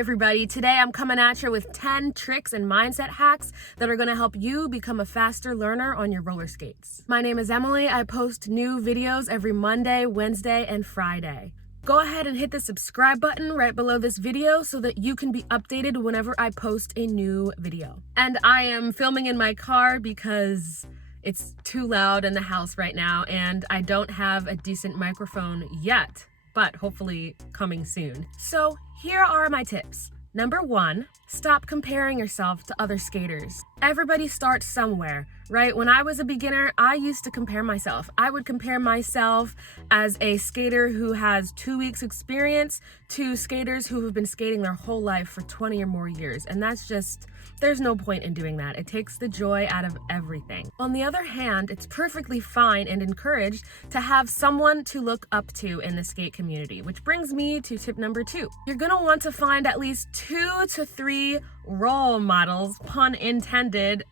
everybody, today I'm coming at you with 10 tricks and mindset hacks that are going to help you become a faster learner on your roller skates. My name is Emily. I post new videos every Monday, Wednesday, and Friday. Go ahead and hit the subscribe button right below this video so that you can be updated whenever I post a new video. And I am filming in my car because it's too loud in the house right now and I don't have a decent microphone yet, but hopefully coming soon. So here are my tips. Number 1, stop comparing yourself to other skaters. Everybody starts somewhere, right? When I was a beginner, I used to compare myself. I would compare myself as a skater who has 2 weeks experience to skaters who have been skating their whole life for 20 or more years. And that's just, there's no point in doing that. It takes the joy out of everything. On the other hand, it's perfectly fine and encouraged to have someone to look up to in the skate community, which brings me to tip number 2. You're gonna want to find at least 2 to 3 role models, pun intended,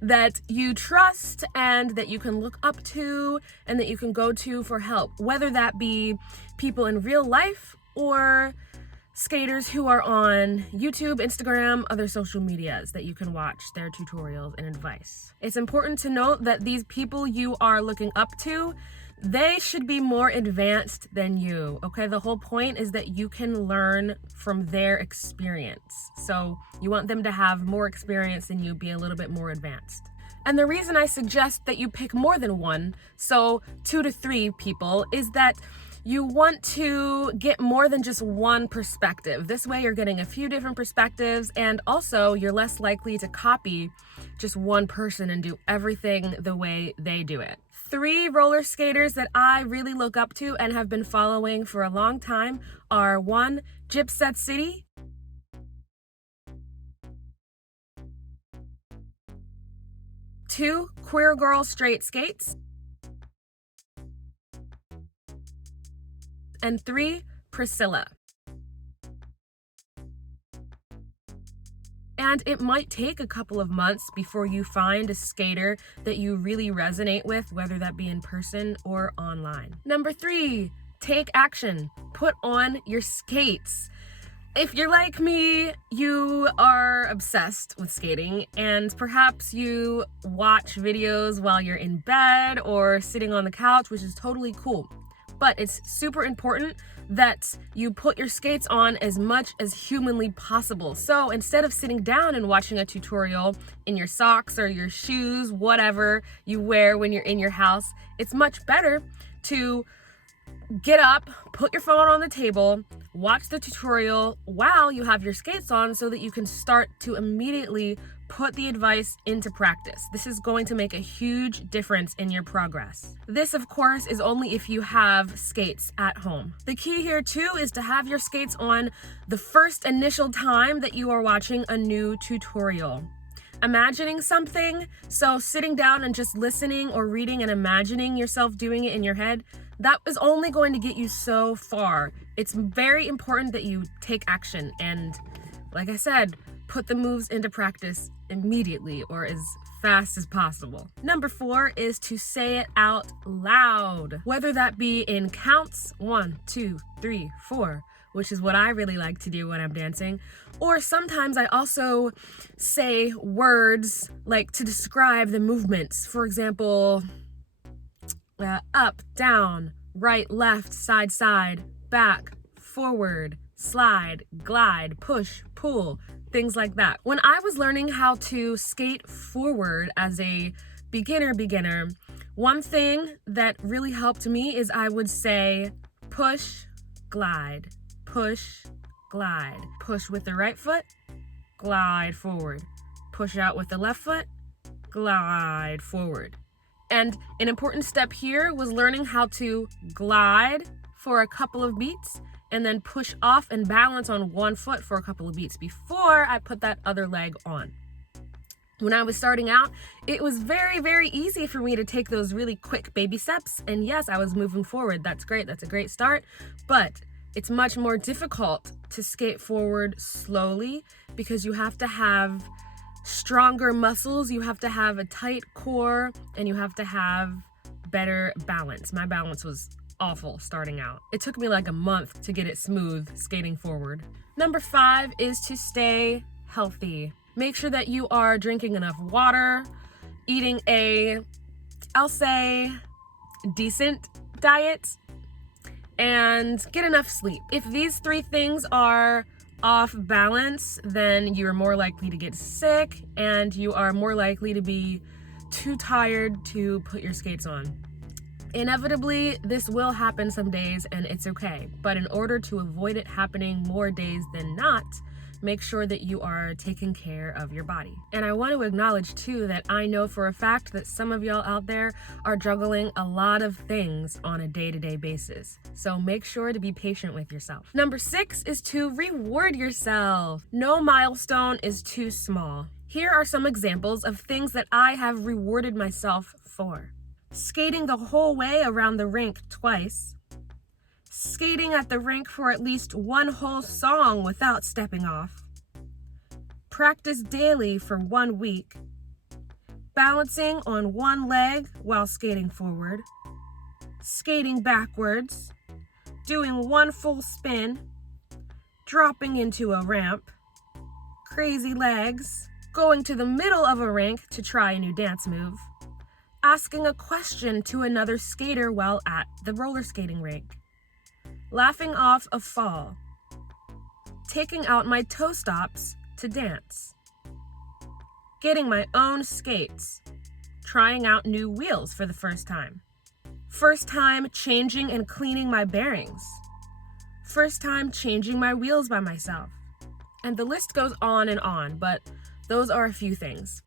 that you trust and that you can look up to and that you can go to for help, whether that be people in real life or skaters who are on YouTube, Instagram, other social medias that you can watch their tutorials and advice. It's important to note that these people you are looking up to, they should be more advanced than you, okay? The whole point is that you can learn from their experience. So you want them to have more experience than you, be a little bit more advanced. And the reason I suggest that you pick more than one, so 2 to 3 people, is that you want to get more than just one perspective. This way you're getting a few different perspectives, and also you're less likely to copy just one person and do everything the way they do it. 3 roller skaters that I really look up to and have been following for a long time are 1, Gypset City, 2, Queer Girl Straight Skates, and 3, Priscilla. And it might take a couple of months before you find a skater that you really resonate with, whether that be in person or online. Number 3, take action. Put on your skates. If you're like me, you are obsessed with skating, and perhaps you watch videos while you're in bed or sitting on the couch, which is totally cool. But it's super important that you put your skates on as much as humanly possible. So instead of sitting down and watching a tutorial in your socks or your shoes, whatever you wear when you're in your house, it's much better to get up, put your phone on the table, watch the tutorial while you have your skates on so that you can start to immediately put the advice into practice. This is going to make a huge difference in your progress. This, of course, is only if you have skates at home. The key here too is to have your skates on the first initial time that you are watching a new tutorial. Imagining something, so sitting down and just listening or reading and imagining yourself doing it in your head, that is only going to get you so far. It's very important that you take action and, like I said, put the moves into practice immediately or as fast as possible. Number 4 is to say it out loud, whether that be in counts, 1, 2, 3, 4, which is what I really like to do when I'm dancing. Or sometimes I also say words like to describe the movements. For example, up, down, right, left, side, side, back, forward, slide, glide, push, pull, things like that. When I was learning how to skate forward as a beginner, one thing that really helped me is I would say push, glide, push, glide. Push with the right foot, glide forward. Push out with the left foot, glide forward. And an important step here was learning how to glide for a couple of beats and then push off and balance on one foot for a couple of beats before I put that other leg on. When I was starting out, it was very, very easy for me to take those really quick baby steps. And yes, I was moving forward. That's great. That's a great start. But it's much more difficult to skate forward slowly because you have to have stronger muscles, you have to have a tight core, and you have to have better balance. My balance was awful starting out. It took me like a month to get it smooth skating forward. Number 5 is to stay healthy. Make sure that you are drinking enough water, eating I'll say, decent diet, and get enough sleep. If these 3 things are off balance, then you're more likely to get sick and you are more likely to be too tired to put your skates on. Inevitably, this will happen some days and it's okay, but in order to avoid it happening more days than not, make sure that you are taking care of your body. And I want to acknowledge too that I know for a fact that some of y'all out there are juggling a lot of things on a day-to-day basis. So make sure to be patient with yourself. Number 6 is to reward yourself. No milestone is too small. Here are some examples of things that I have rewarded myself for. Skating the whole way around the rink twice. Skating at the rink for at least 1 whole song without stepping off. Practice daily for 1 week. Balancing on 1 leg while skating forward. Skating backwards. Doing 1 full spin. Dropping into a ramp. Crazy legs. Going to the middle of a rink to try a new dance move. Asking a question to another skater while at the roller skating rink. Laughing off a fall. Taking out my toe stops to dance. Getting my own skates. Trying out new wheels for the first time. First time changing and cleaning my bearings. First time changing my wheels by myself. And the list goes on, but those are a few things.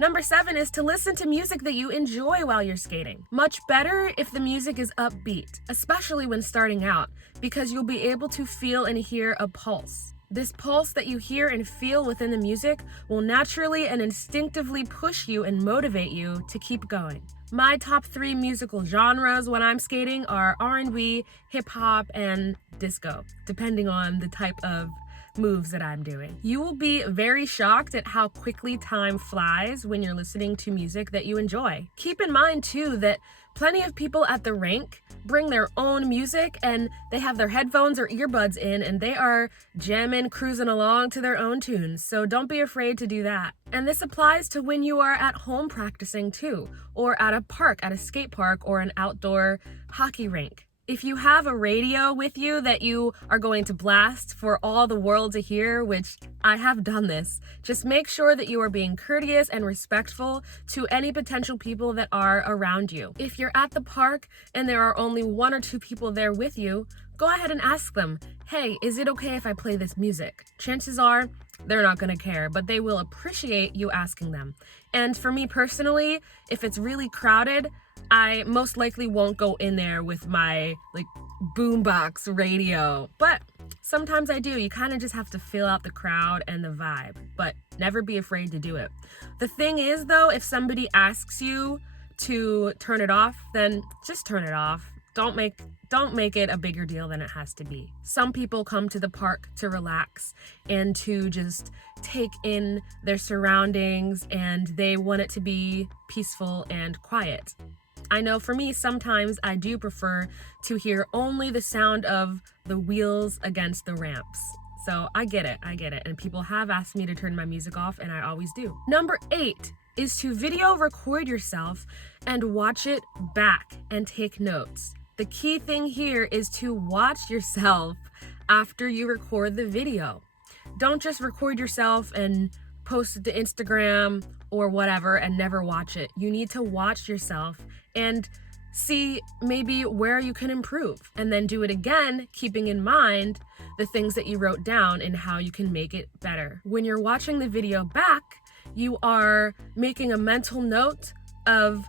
Number 7 is to listen to music that you enjoy while you're skating. Much better if the music is upbeat, especially when starting out, because you'll be able to feel and hear a pulse. This pulse that you hear and feel within the music will naturally and instinctively push you and motivate you to keep going. My top 3 musical genres when I'm skating are R&B, hip-hop, and disco, depending on the type of moves that I'm doing. You will be very shocked at how quickly time flies when you're listening to music that you enjoy. Keep in mind too that plenty of people at the rink bring their own music and they have their headphones or earbuds in and they are jamming, cruising along to their own tunes. So don't be afraid to do that. And this applies to when you are at home practicing too, or at a park, at a skate park or an outdoor hockey rink. If you have a radio with you that you are going to blast for all the world to hear, which I have done this, just make sure that you are being courteous and respectful to any potential people that are around you. If you're at the park and there are only 1 or 2 people there with you, go ahead and ask them, hey, is it okay if I play this music? Chances are they're not going to care, but they will appreciate you asking them. And for me personally, if it's really crowded, I most likely won't go in there with my boombox radio, but sometimes I do. You kind of just have to feel out the crowd and the vibe, but never be afraid to do it. The thing is though, if somebody asks you to turn it off, then just turn it off. Don't make it a bigger deal than it has to be. Some people come to the park to relax and to just take in their surroundings, and they want it to be peaceful and quiet. I know for me, sometimes I do prefer to hear only the sound of the wheels against the ramps. So I get it. And people have asked me to turn my music off, and I always do. Number 8 is to video record yourself and watch it back and take notes. The key thing here is to watch yourself after you record the video. Don't just record yourself and post it to Instagram or whatever and never watch it. You need to watch yourself and see maybe where you can improve, and then do it again, keeping in mind the things that you wrote down and how you can make it better. When you're watching the video back, you are making a mental note of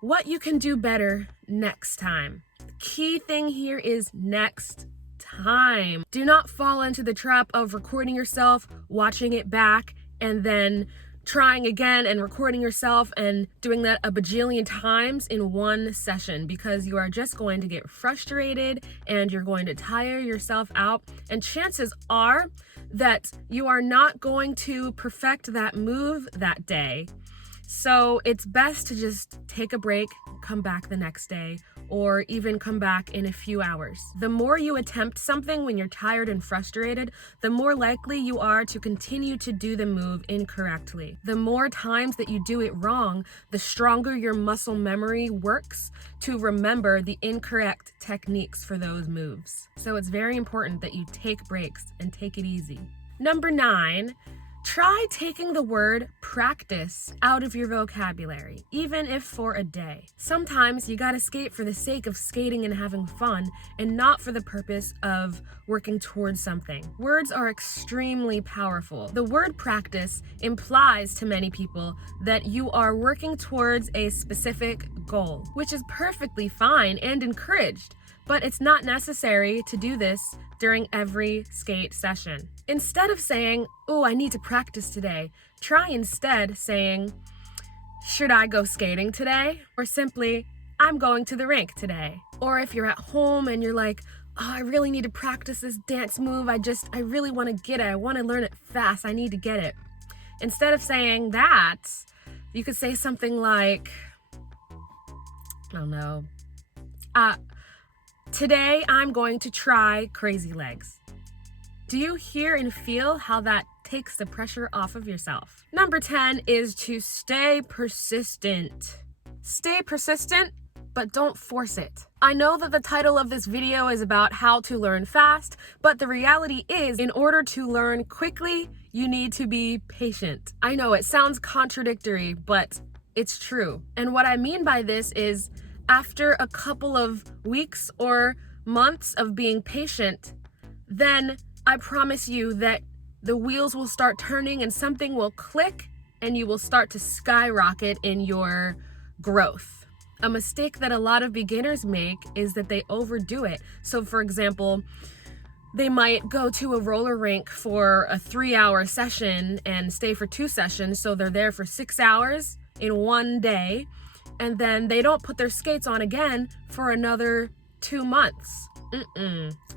what you can do better next time. The key thing here is next time. Do not fall into the trap of recording yourself, watching it back, and then trying again and recording yourself and doing that a bajillion times in one session, because you are just going to get frustrated and you're going to tire yourself out. And chances are that you are not going to perfect that move that day. So it's best to just take a break, come back the next day, or even come back in a few hours. The more you attempt something when you're tired and frustrated, the more likely you are to continue to do the move incorrectly. The more times that you do it wrong, the stronger your muscle memory works to remember the incorrect techniques for those moves. So it's very important that you take breaks and take it easy. Number 9, try taking the word practice out of your vocabulary, even if for a day. Sometimes you gotta skate for the sake of skating and having fun, and not for the purpose of working towards something. Words are extremely powerful. The word practice implies to many people that you are working towards a specific goal, which is perfectly fine and encouraged, but it's not necessary to do this during every skate session. Instead of saying, "Oh, I need to practice today," try instead saying, "Should I go skating today?" Or simply, "I'm going to the rink today." Or if you're at home and you're like, "Oh, I really need to practice this dance move. I really want to get it. I want to learn it fast. I need to get it." Instead of saying that, you could say something like, I don't know, "Today I'm going to try crazy legs." Do you hear and feel how that takes the pressure off of yourself? Number 10 is to stay persistent. Stay persistent, but don't force it. I know that the title of this video is about how to learn fast, but the reality is, in order to learn quickly, you need to be patient. I know it sounds contradictory, but it's true. And what I mean by this is, after a couple of weeks or months of being patient, then I promise you that the wheels will start turning and something will click and you will start to skyrocket in your growth. A mistake that a lot of beginners make is that they overdo it. So for example, they might go to a roller rink for a 3-hour session and stay for 2 sessions. So they're there for 6 hours in one day. And then they don't put their skates on again for another 2 months.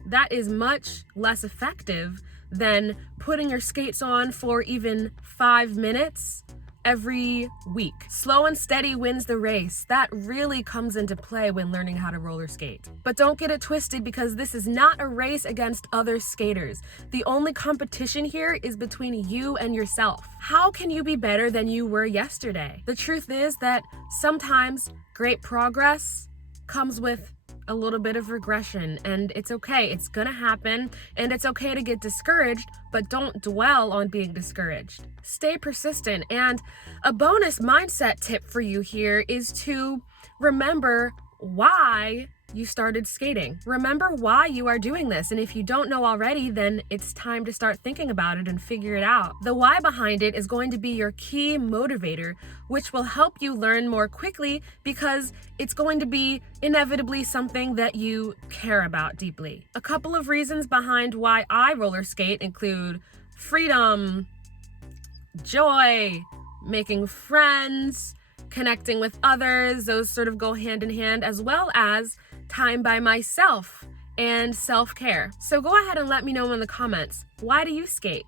That is much less effective than putting your skates on for even 5 minutes every week. Slow and steady wins the race. That really comes into play when learning how to roller skate. But don't get it twisted, because this is not a race against other skaters. The only competition here is between you and yourself. How can you be better than you were yesterday? The truth is that sometimes great progress comes with a little bit of regression, and it's okay. It's gonna happen, and it's okay to get discouraged, but don't dwell on being discouraged. Stay persistent. And a bonus mindset tip for you here is to remember why you started skating. Remember why you are doing this. And if you don't know already, then it's time to start thinking about it and figure it out. The why behind it is going to be your key motivator, which will help you learn more quickly, because it's going to be inevitably something that you care about deeply. A couple of reasons behind why I roller skate include freedom, joy, making friends, connecting with others. Those sort of go hand in hand, as well as time by myself and self-care. So go ahead and let me know in the comments, why do you skate?